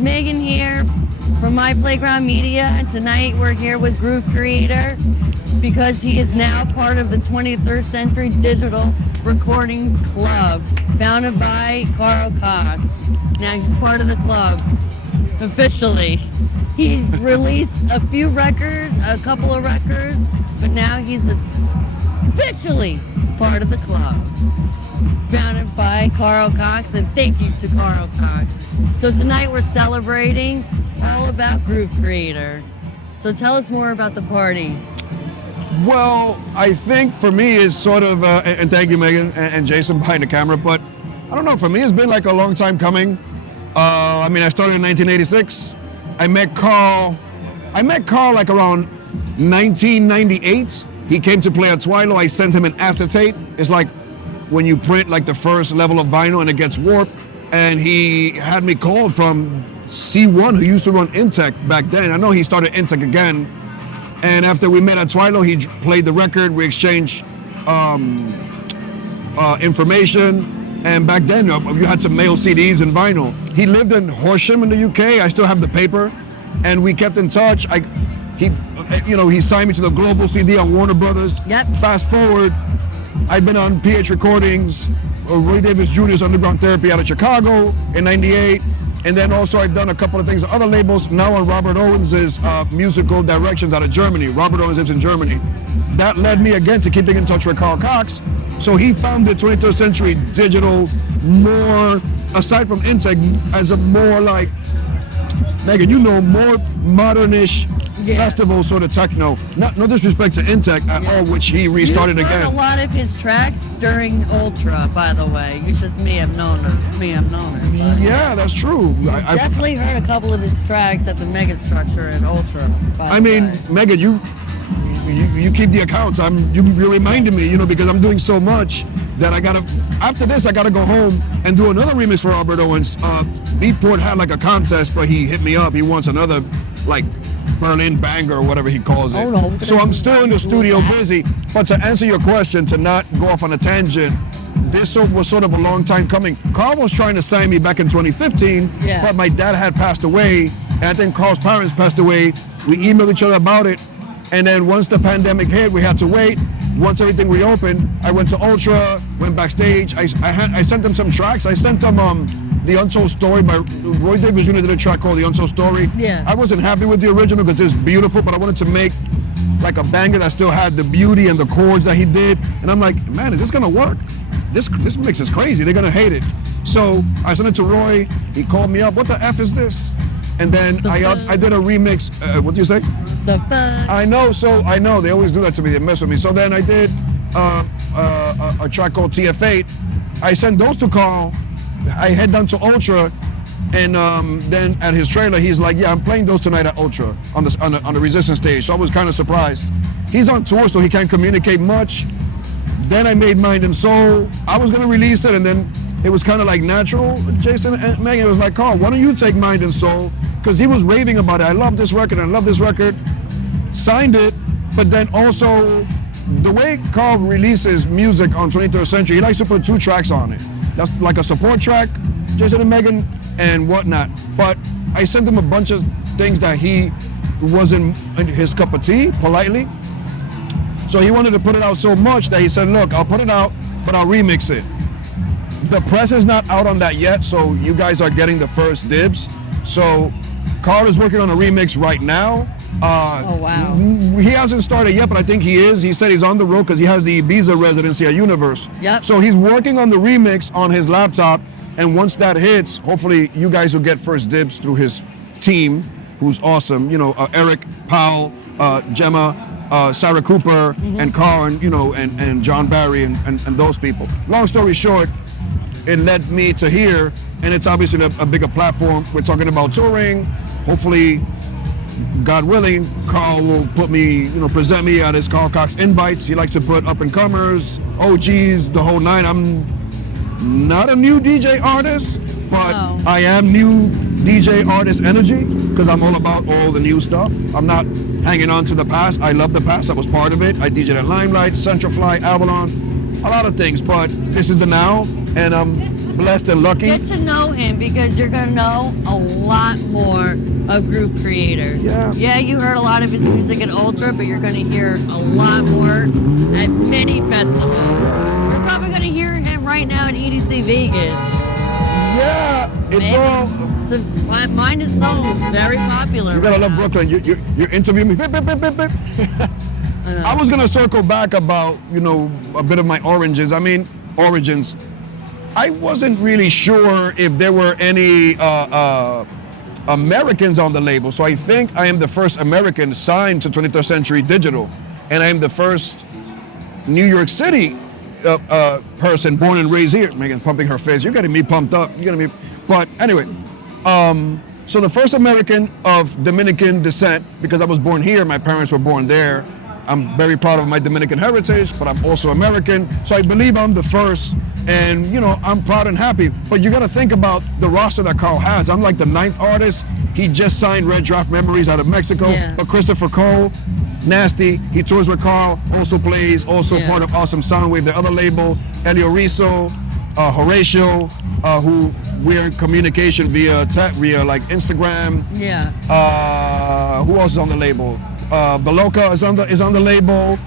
Megan here from My Playground Media, and tonight we're here with Groovecreator because he is now part of the 23rd Century Digital Recordings Club, founded by Carl Cox. Now he's part of the club, officially. He's released a few records, a couple of records, but now he's officially part of the club, founded by Carl Cox, and thank you to Carl Cox. So tonight we're celebrating all about Groovecreator. So tell us more about the party. Well, I think for me it's sort of, and thank you Megan and Jason behind the camera, but I don't know, for me it's been like a long time coming. I started in 1986. I met Carl like around 1998. He came to play at Twilo. I sent him an acetate. It's like when you print like the first level of vinyl and it gets warped. And he had me called from C1, who used to run Intec back then. I know he started Intec again. And after we met at Twilo, he played the record. We exchanged information. And back then, you had to mail CDs and vinyl. He lived in Horsham in the UK. I still have the paper, and we kept in touch. He signed me to the Global CD on Warner Brothers. Yep. Fast forward, I've been on PH Recordings, Roy Davis Jr.'s Underground Therapy out of Chicago in '98, and then also I've done a couple of things on other labels. Now on Robert Owens' Musical Directions out of Germany. Robert Owens lives in Germany. That led me again to keeping in touch with Carl Cox. So he founded 23rd Century Digital more, aside from Intec, as a more like, Megan, more modernish festival sort of techno. No disrespect to Intec at all, which he restarted again. A lot of his tracks during Ultra, by the way. You just may have known her. Yeah, that's true. I definitely heard a couple of his tracks at the Megastructure in Ultra. Megan, you keep the accounts. You reminded me, because I'm doing so much that after this I gotta go home and do another remix for Robert Owens. Beatport had like a contest, but he hit me up. He wants another like Berlin banger or whatever he calls it. Oh, no. So I'm still in the studio busy. But to answer your question, to not go off on a tangent, this was sort of a long time coming. Carl was trying to sign me back in 2015, but my dad had passed away, and I think Carl's parents passed away. We emailed each other about it. And then once the pandemic hit, we had to wait. Once everything reopened, I went to Ultra, went backstage. I sent them some tracks. I sent them The Untold Story by Roy Davis Jr. did a track called The Untold Story. Yeah. I wasn't happy with the original because it's beautiful, but I wanted to make like a banger that still had the beauty and the chords that he did. And I'm like, man, is this gonna work? This mix is crazy. They're gonna hate it. So I sent it to Roy. He called me up. What the F is this? And then I did a remix. What do you say? The fuck? I know. They always do that to me. They mess with me. So then I did a track called TF8. I sent those to Carl. I head down to Ultra, and then at his trailer, he's like, "Yeah, I'm playing those tonight at Ultra on the Resistance stage." So I was kind of surprised. He's on tour, so he can't communicate much. Then I made Mind and Soul. I was gonna release it, and then it was kind of like natural. Jason and Megan was like, "Carl, why don't you take Mind and Soul?" Because he was raving about it. I love this record. Signed it, but then also the way Carl releases music on 23rd Century, he likes to put 2 tracks on it. That's like a support track, Jason and Megan, and whatnot. But I sent him a bunch of things that he wasn't his cup of tea, politely. So he wanted to put it out so much that he said, "Look, I'll put it out, but I'll remix it." The press is not out on that yet, so you guys are getting the first dibs. So Carl is working on a remix right now. Oh, wow. He hasn't started yet, but I think he is. He said he's on the road because he has the Ibiza residency at Universe. Yep. So he's working on the remix on his laptop, and once that hits, hopefully you guys will get first dibs through his team, who's awesome. Eric Powell, Gemma, Sarah Cooper, and Carl, and John Barry, and those people. Long story short, it led me to here, and it's obviously a bigger platform. We're talking about touring. Hopefully, God willing, Carl will present me at his Carl Cox invites. He likes to put up-and-comers, OGs, the whole nine. I'm not a new DJ artist, but I am new DJ artist energy because I'm all about all the new stuff. I'm not hanging on to the past. I love the past. I was part of it. I DJed at Limelight, Central Fly, Avalon, a lot of things, but this is the now, and I'm blessed and lucky. Get to know him because you're gonna know a lot more of Groovecreator. Yeah. Yeah, you heard a lot of his music at Ultra, but you're gonna hear a lot more at many festivals. You're probably gonna hear him right now at EDC Vegas. Yeah, it's Maybe. all. So mine is so very popular. You gotta right love now. Brooklyn. You're interviewing me. Bip, bip, bip, bip, bip. I was gonna circle back about, you know, a bit of my origins. I wasn't really sure if there were any Americans on the label. So I think I am the first American signed to 23rd Century Digital, and I am the first New York City person born and raised here. Megan's pumping her face. You're getting me pumped up. You're getting me. But anyway, so the first American of Dominican descent, because I was born here, my parents were born there. I'm very proud of my Dominican heritage, but I'm also American. So I believe I'm the first, and you know, I'm proud and happy. But you gotta think about the roster that Carl has. I'm like the 9th artist. He just signed Red Draft Memories out of Mexico. Yeah. But Christopher Cole, Nasty, he tours with Carl, also plays, also part of Awesome Soundwave, the other label. Elio Rizzo, Horatio, who we're in communication via like Instagram. Yeah. Who else is on the label? Beloka is on the label.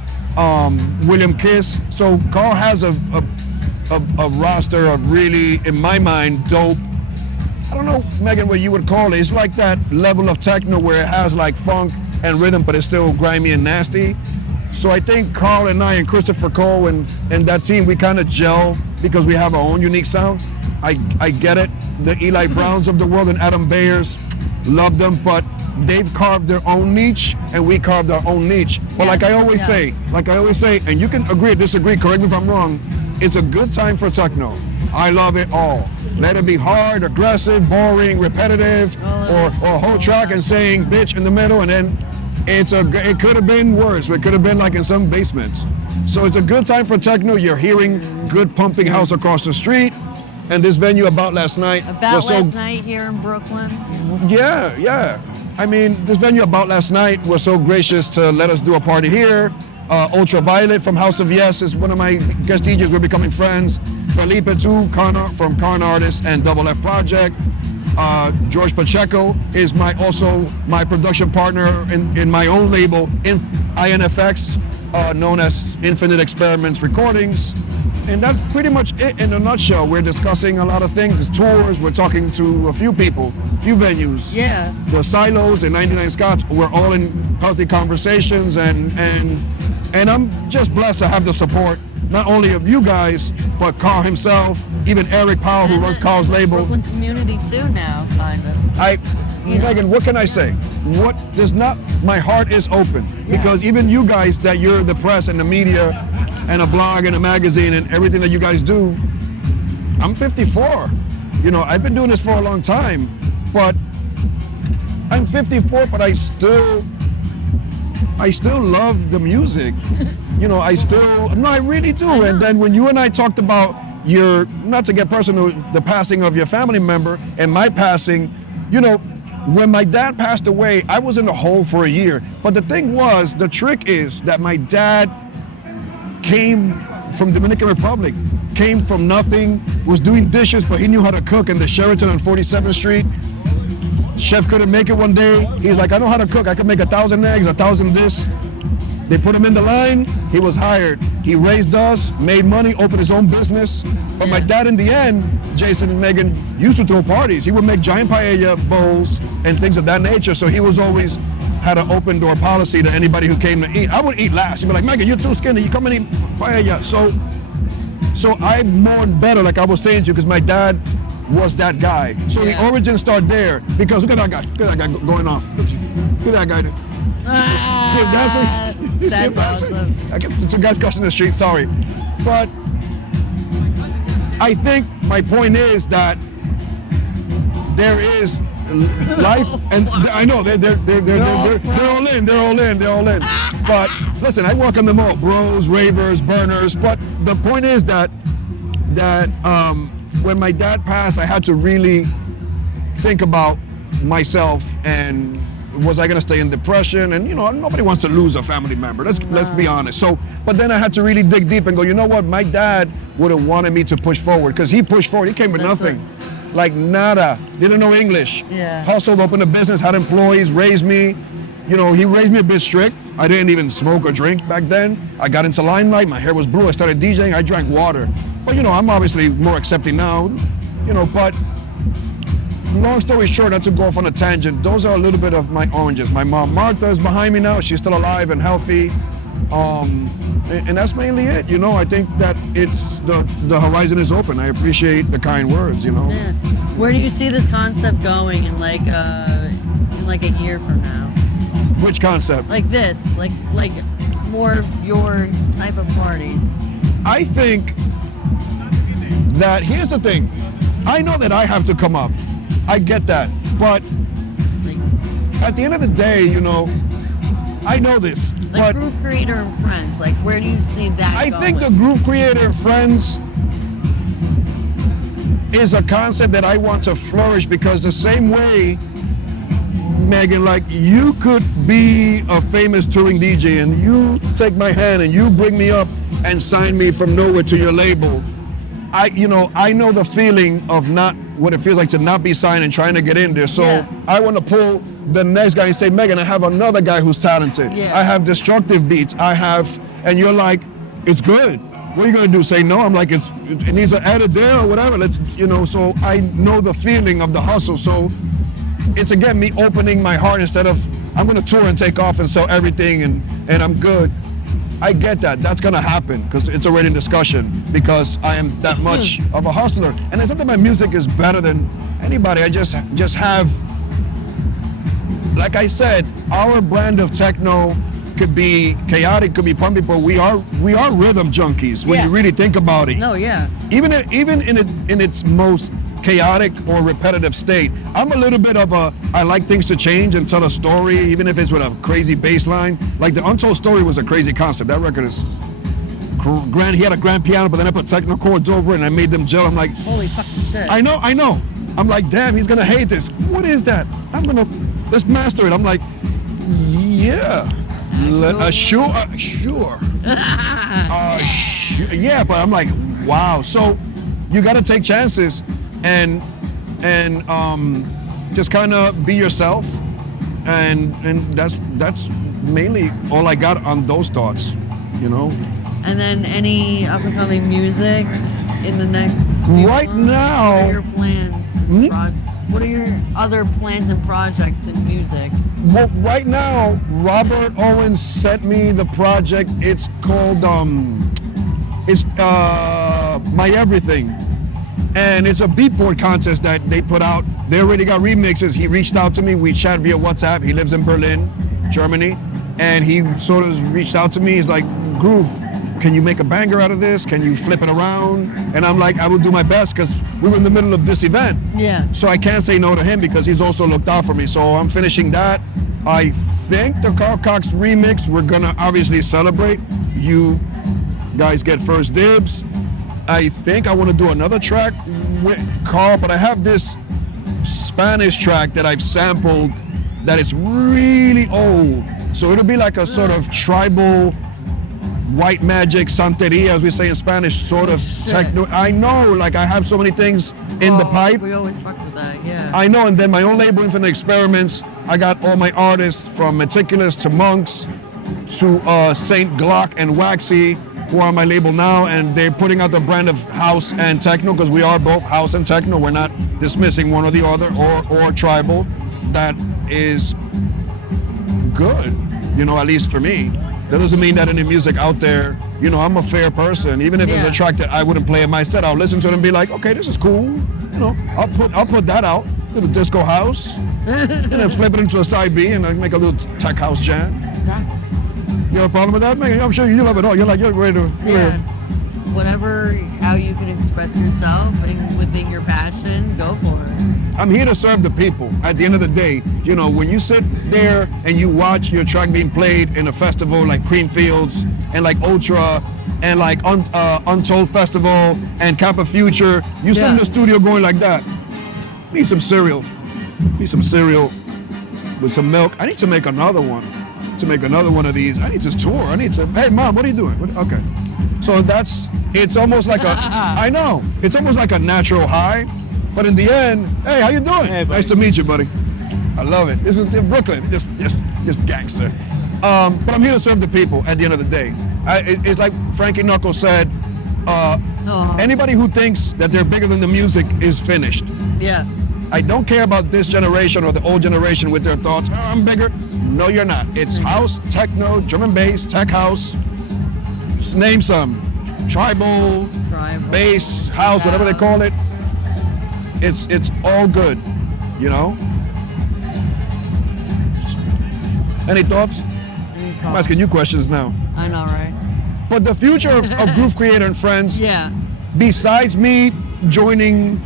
William Kiss. So Carl has a roster of really, in my mind, dope. I don't know, Megan, what you would call it. It's like that level of techno where it has like funk and rhythm, but it's still grimy and nasty. So I think Carl and I and Christopher Cole and that team, we kind of gel because we have our own unique sound. I get it. The Eli Browns of the world and Adam Bayers, love them, but they've carved their own niche and we carved our own niche. But like I always say, and you can agree or disagree, correct me if I'm wrong, it's a good time for techno. I love it all. Let it be hard, aggressive, boring, repetitive, or a whole track and saying bitch in the middle, and then it could have been worse. It could have been like in some basements. So it's a good time for techno. You're hearing good pumping house across the street. And this venue About Last Night Last Night here in Brooklyn. Yeah. I mean, this venue About Last Night was so gracious to let us do a party here. Ultraviolet from House of Yes is one of my guest DJs. We're becoming friends. Felipe too, from Carn Artist and Double F Project. George Pacheco is also my production partner in my own label, INFX, known as Infinite Experiments Recordings. And that's pretty much it in a nutshell. We're discussing a lot of things. It's tours. We're talking to a few people, few venues. Yeah. The Silos and 99 Scots. We're all in healthy conversations, and I'm just blessed to have the support not only of you guys, but Carl himself, even Eric Powell, who runs Carl's label. Brooklyn community too now, kind of. Megan, what can I say? My heart is open because even you guys, that you're the press and the media and a blog and a magazine and everything that you guys do, I'm 54. You know, I've been doing this for a long time, but I'm 54, but I still love the music. You know, I really do. And then when you and I talked about not to get personal, the passing of your family member and my passing, you know, when my dad passed away, I was in a hole for a year. But the trick is that my dad came from Dominican Republic, came from nothing, was doing dishes, but he knew how to cook in the Sheraton on 47th Street. Chef couldn't make it one day. He's like, I know how to cook. I can make 1,000 eggs, 1,000 this. They put him in the line. He was hired. He raised us, made money, opened his own business. But my dad, in the end, Jason and Megan, used to throw parties. He would make giant paella bowls and things of that nature. So he was always had an open door policy to anybody who came to eat. I would eat last. He'd be like, Megan, you're too skinny. You come and eat paella. So I mourn better, like I was saying to you, because my dad was that guy. So the origins start there. Because look at that guy. Look at that guy going off. Look at that guy. That's awesome. I get two guys crossing the street, sorry. But I think my point is that there is life, and I know they're all in. But listen, I work on them all, bros, ravers, burners. But the point is that when my dad passed, I had to really think about myself and was I going to stay in depression? And you know, nobody wants to lose a family member. Let's be honest. So, but then I had to really dig deep and go, you know what? My dad would have wanted me to push forward because he pushed forward. He came with nothing. like nada. Didn't know English. Yeah. Hustled, opened a business, had employees, raised me. You know, he raised me a bit strict. I didn't even smoke or drink back then. I got into limelight. My hair was blue. I started DJing. I drank water. But, you know, I'm obviously more accepting now. You know, but long story short, not to go off on a tangent, those are a little bit of my oranges. My mom, Martha, is behind me now. She's still alive and healthy. And that's mainly it. You know, I think that it's the horizon is open. I appreciate the kind words, you know. Yeah. Where do you see this concept going in like a year from now? Which concept? Like this, like more of your type of parties. I think that here's the thing. I know that I have to come up. I get that. But Like, at the end of the day, you know, I know this. like But Groovecreator and Friends, like where do you see that I going? think the Groovecreator and Friends is a concept that I want to flourish, because the same way, Megan, like you could be a famous touring DJ and you take my hand and you bring me up and sign me from nowhere to your label. I know the feeling of not what it feels like to not be signed and trying to get in there. So Yeah. I want to pull the next guy and say, Megan, I have another guy who's talented. Yeah. I have destructive beats. And you're like, it's good. What are you gonna do? Say no? I'm like, it needs an edit there or whatever. So I know the feeling of the hustle. So it's again me opening my heart instead of I'm gonna tour and take off and sell everything and I'm good. I get that. That's gonna happen because it's already in discussion, because I am that much of a hustler. And it's not that my music is better than anybody. I just have, like I said, our brand of techno could be chaotic, could be pumpy, but we are rhythm junkies when Yeah. you really think about it. No, yeah. Even in its most chaotic or repetitive state, I'm a little bit of I like things to change and tell a story, even if it's with a crazy bass line. Like the Untold Story was a crazy concept. That record is grand. He had a grand piano, but then I put techno chords over it and I made them gel. I'm like, Holy fucking shit. I know. I'm like, damn, he's gonna hate this. What is that? Let's master it. I'm like, yeah. Sure. Yeah, but I'm like, wow. So you got to take chances and just kind of be yourself, and that's mainly all I got on those thoughts, you know. And then any up and coming music in the next few Right months? now- What are your plans? What are your other plans and projects in music? Well, right now, Robert Owens sent me the project. It's called My Everything, and it's a beatboard contest that they put out. They already got remixes. He reached out to me. We chat via WhatsApp. He lives in Berlin, Germany, and he sort of reached out to me. He's like, Groove, can you make a banger out of this? Can you flip it around? And I'm like, I will do my best, because we were in the middle of this event. Yeah. So I can't say no to him because he's also looked out for me. So I'm finishing that. I think the Carl Cox remix, we're gonna obviously celebrate. You guys get first dibs. I think I want to do another track with Carl, but I have this Spanish track that I've sampled that is really old. So it'll be like a sort of tribal, white magic, santeria, as we say in Spanish, sort of techno. I know, like I have so many things in the pipe. We always fuck with that, yeah. I know, and then my own label, Infinite Experiments. I got all my artists from Meticulous to Monks to Saint Glock and Waxy, who are on my label now, and they're putting out the brand of house and techno, because we are both house and techno. We're not dismissing one or the other, or tribal. That is good, you know, at least for me. That doesn't mean that any music out there, you know, I'm a fair person. Even if it's a track that I wouldn't play in my set, I'll listen to it and be like, okay, this is cool. You know, I'll put that out, little disco house, and then flip it into a side B and I make a little tech house jam. Exactly. You have a problem with that, man? I'm sure you love it all. You're ready to. Yeah. Whatever, how you can express yourself and within your passion, go for it. I'm here to serve the people. At the end of the day, you know, when you sit there and you watch your track being played in a festival like Creamfields and like Ultra and like Untold Festival and Kappa Future, you sit in the studio going like that. Need some cereal. Need some cereal with some milk. I need to make another one. To make another one of these. I need to tour. Hey mom, what are you doing? Okay. So it's almost like I know. It's almost like a natural high. But in the end, hey, how you doing? Hey, buddy. Nice to meet you, buddy. I love it. This is in Brooklyn, just gangster. But I'm here to serve the people at the end of the day. It's like Frankie Knuckles said, anybody who thinks that they're bigger than the music is finished. Yeah. I don't care about this generation or the old generation with their thoughts, oh, I'm bigger. No, you're not. It's house, techno, drum and bass, tech house. Just name some. Tribal, bass, house, whatever they call it. It's all good, you know? Any thoughts? I'm asking you questions now. I know, right? But the future of Groovecreator and Friends, Yeah. besides me joining,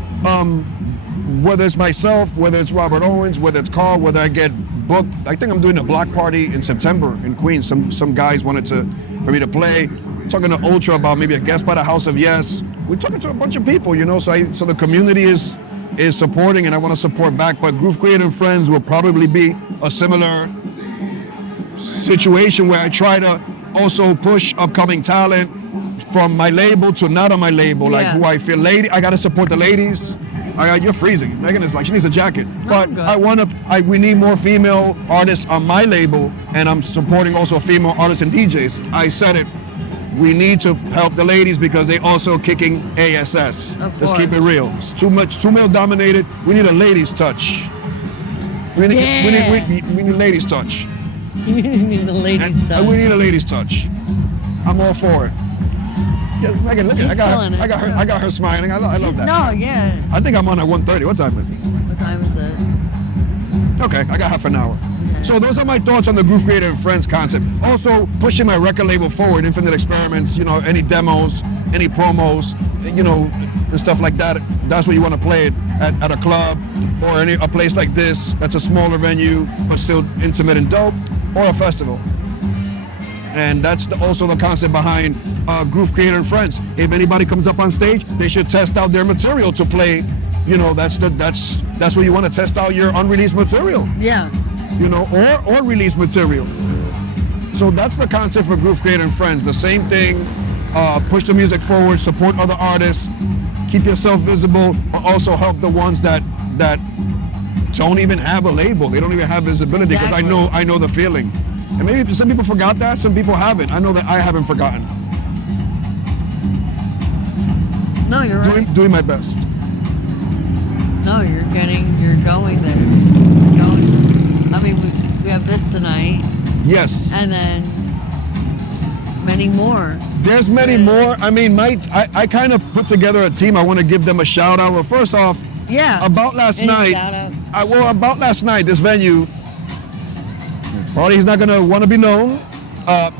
whether it's myself, whether it's Robert Owens, whether it's Carl, whether I get booked, I think I'm doing a block party in September in Queens. Some guys wanted for me to play. Talking to Ultra about maybe a guest by the House of Yes. We're talking to a bunch of people, you know, so the community is supporting, and I want to support back. But Groovecreator and Friends will probably be a similar situation where I try to also push upcoming talent from my label to not on my label, like who I feel I gotta support the ladies. You're freezing. Megan is like, she needs a jacket. But we need more female artists on my label, and I'm supporting also female artists and DJs. I said it. We need to help the ladies because they also kicking ASS. Let's keep it real. It's too male dominated. We need a ladies touch. We need ladies touch. You need the ladies touch. We need a ladies touch. I'm all for it. Yeah, Megan, look at it. I got her smiling. I love that. No, yeah. I think I'm on at 1:30. What time is it? What time is it? Okay, I got half an hour. Okay. So those are my thoughts on the Groovecreator and Friends concept. Also pushing my record label forward, Infinite Experiments, you know, any demos, any promos, you know, and stuff like that. That's where you want to play it at a club or a place like this that's a smaller venue but still intimate and dope, or a festival. And that's also the concept behind Groovecreator and Friends. If anybody comes up on stage, they should test out their material to play. You know, that's where you want to test out your unreleased material. Yeah. You know, or released material. So that's the concept for Groovecreator and Friends. The same thing. Push the music forward, support other artists, keep yourself visible, but also help the ones that don't even have a label. They don't even have visibility, because I know the feeling. And maybe some people forgot that, some people haven't. I know that I haven't forgotten. No, you're right. Doing my best. No, you're going there. You're going. I mean, we have this tonight. Yes. And then many more. There's many more. I mean, I kind of put together a team. I want to give them a shout out. Well, first off, about last night. About last night, this venue, probably he's not gonna want to be known.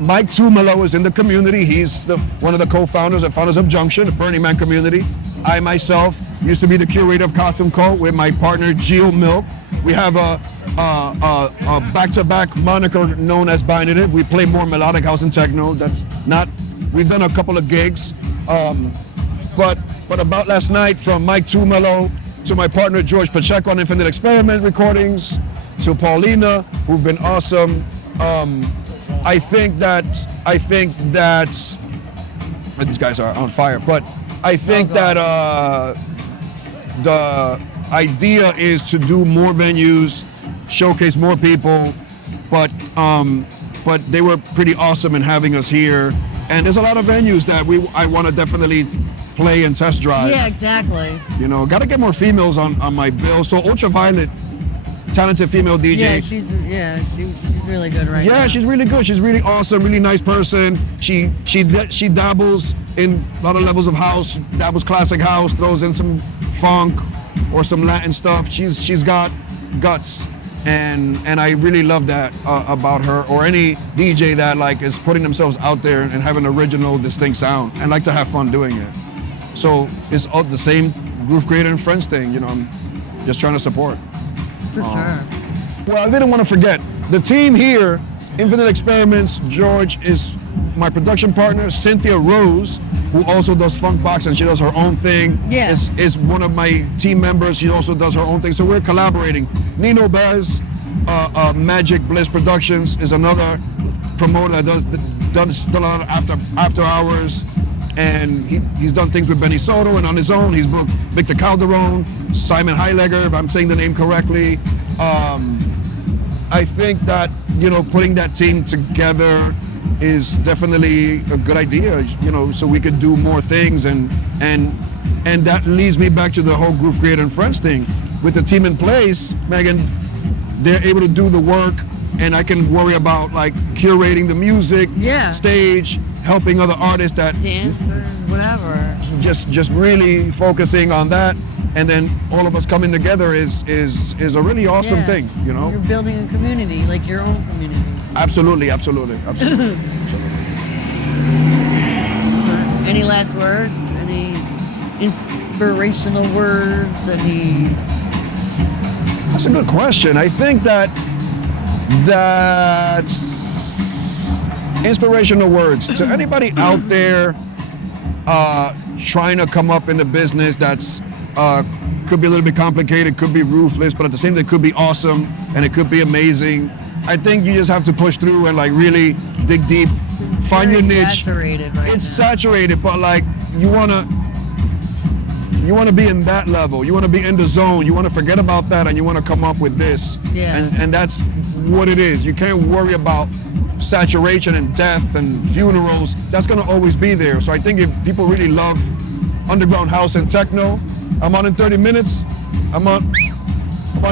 Mike Tumelo is in the community. He's one of the co-founders and founders of Junction, the Burning Man community. I myself used to be the curator of Costume Cult with my partner Gio Milk. We have a back-to-back moniker known as Binative. We play more melodic house and techno. We've done a couple of gigs, but about last night, from Mike Tumelo to my partner George Pacheco on Infinite Experiment Recordings, to Paulina, who've been awesome. I think that these guys are on fire, but I think that the idea is to do more venues, showcase more people, but they were pretty awesome in having us here. And there's a lot of venues that I want to definitely play and test drive. Yeah, exactly. You know, got to get more females on my bill. So Ultraviolet, talented female DJ. Yeah, she's really good right now. Yeah, she's really good. She's really awesome, really nice person. She dabbles in a lot of levels of house, dabbles classic house, throws in some funk or some Latin stuff. She's got guts. And I really love that about her, or any DJ that like is putting themselves out there and have an original, distinct sound and like to have fun doing it. So it's all the same Groovecreator and Friends thing, you know. I'm just trying to support. For sure. Well, I didn't want to forget the team here. Infinite Experiments. George is my production partner. Cynthia Rose, who also does Funkbox and she does her own thing, is one of my team members. She also does her own thing. So we're collaborating. Nino Bez, Magic Bliss Productions, is another promoter that does a lot of after hours. and he's done things with Benny Soto, and on his own, he's booked Victor Calderon, Simon Heilegger, if I'm saying the name correctly. I think that, you know, putting that team together is definitely a good idea, you know, so we could do more things, and that leads me back to the whole Groovecreator and Friends thing. With the team in place, Megan, they're able to do the work, and I can worry about like curating the music, stage, helping other artists that dance or whatever. Just really focusing on that, and then all of us coming together is a really awesome thing, you know. You're building a community, like your own community. Absolutely. Any last words? Any inspirational words? Any? That's a good question. I think that's inspirational words to anybody out there trying to come up in the business. That's could be a little bit complicated, could be ruthless, but at the same time it could be awesome and it could be amazing. I think you just have to push through and like really dig deep, find your niche. Saturated right it's now. saturated, but like you wanna be in that level. You wanna be in the zone. You wanna forget about that and you wanna come up with this. Yeah. And that's what it is. You can't worry about saturation and death and funerals. That's gonna always be there. So I think if people really love underground house and techno, I'm on in 30 minutes. I'm on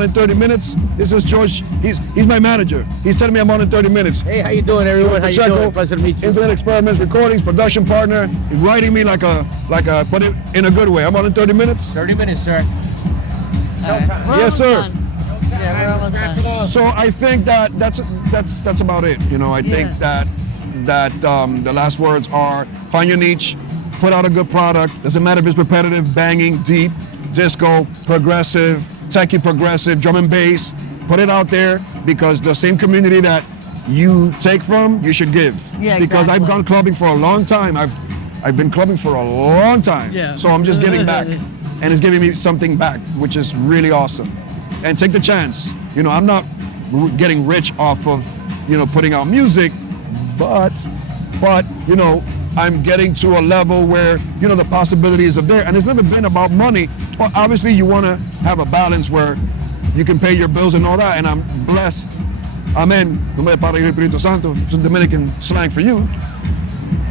in 30 minutes. This is George. He's my manager. He's telling me I'm on in 30 minutes. Hey, how you doing, everyone? How you Pacheco, doing? Pleasure to meet you. Infinite Experiments Recordings, production partner. He's writing me like a, but in a good way. I'm on in 30 minutes. 30 minutes, sir. All right. We're Yes, almost sir. done. Yeah, we're almost done. So I think that's about it. You know, I think that the last words are find your niche, put out a good product. Doesn't matter if it's repetitive, banging, deep, disco, progressive, techie progressive, drum and bass. Put it out there, because the same community that you take from, you should give. Yeah, because exactly. I've gone clubbing for a long time. I've been clubbing for a long time. Yeah. So I'm just giving back, and it's giving me something back, which is really awesome. And take the chance. You know, I'm not getting rich off of, you know, putting out music, but you know, I'm getting to a level where, you know, the possibilities are there. And it's never been about money, but obviously you want to have a balance where you can pay your bills and all that. And I'm blessed. Amen. Nombre Padre, Hijo y Espíritu Santo. It's a Dominican slang for you.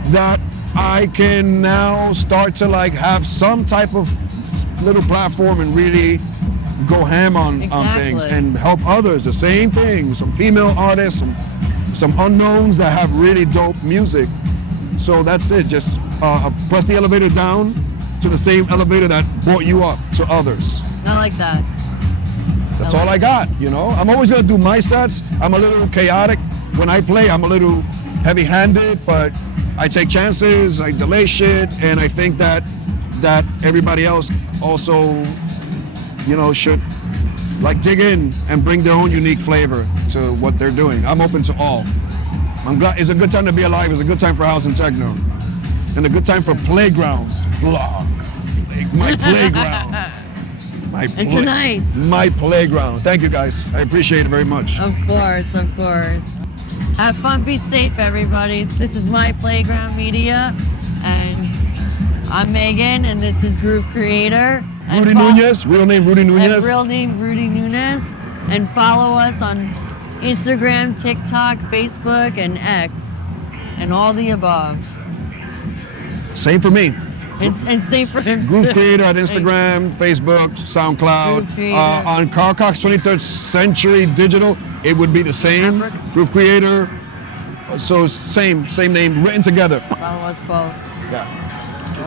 That I can now start to like have some type of little platform and really go ham on things and help others. The same thing. Some female artists, some unknowns that have really dope music. So that's it. Just press the elevator down to the same elevator that brought you up to others. I like that. That's all I got, you know? I'm always gonna do my sets. I'm a little chaotic. When I play, I'm a little heavy-handed, but I take chances, I delay shit, and I think that everybody else also, you know, should like dig in and bring their own unique flavor to what they're doing. I'm open to all. I'm glad. It's a good time to be alive. It's a good time for house and techno, and a good time for playground blog. My playground. And tonight. My playground. Thank you, guys. I appreciate it very much. Of course, of course. Have fun, be safe, everybody. This is My Playground Media, and I'm Megan, and this is Groovecreator. Rudy Nunez, real name Rudy Nunez. Real name Rudy Nunez. And follow us on Instagram, TikTok, Facebook, and X, and all the above. Same for me. And same for him. Groovecreator at Instagram, Facebook, SoundCloud. On Carl Cox 23rd Century Digital, it would be the same. Groovecreator. So same name, written together. Follow us both. Yeah.